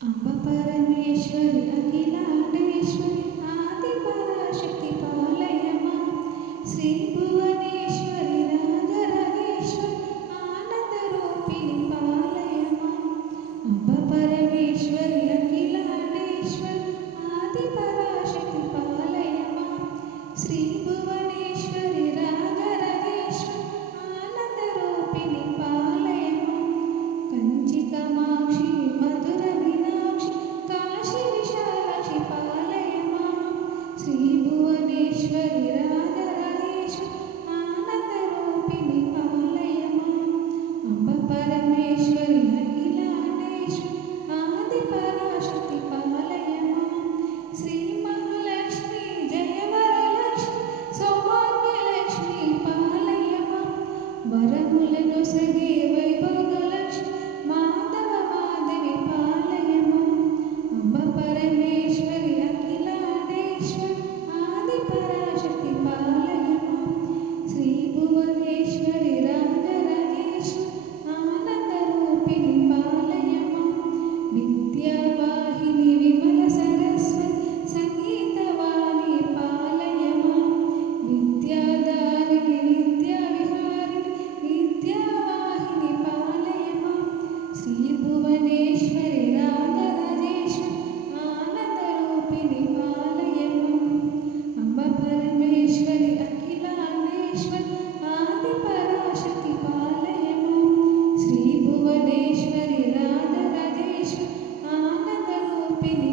अंब परमेश्वरि अखिलांडेश्वरि आदि पराशक्ति पालय मां श्री भुवनेश्वरि राजराजेश्वरि आनंद रूपिणि पालय मां अंब परमेश्वरि अखिलांडेश्वरि आदि पराशक्ति पालय मां श्री भुवनेश्वरि राजराजेश्वरि आनंद रूपिणि पालय मां कंचि कामाक्षि मधुर काशी विशालाक्षि पालय मां श्री भुवनेश्वरि राजराजेश्वरि आनंद रूपिणि पालय मां अंब परमेश्वरि अखिलांडेश्वरि आदि पराशक्ति पालय मां श्री महालक्ष्मी जय वरलक्ष्मी सौभाग्यलक्ष्मी पालय मां वरमुలను सगे वैभोगलक्ष्मी माधव माधवी पालय मां अंब परमेश्वरि अखिलांडेश्वरि आदि पराशक्ति पालय मां श्री भुवनेश्वरि राजराजेश्वरि आनंद रूपिणि पालय मां विद्यावाहिनी विमल सरस्वती संगीतवाणी पालय मां विद्यादारिणि विद्याविहारिणि विद्यावाहिनी पालय मां श्री भुवनेश्वरि राजराजेश्वरि आनंद रूपिणि पालय मां अंब परमेश्वरि अखिलांडेश्वरि आदि पराशक्ति पालय मां श्री भुवनेश्वरि राजराजेश्वरि आनंद रूपिणि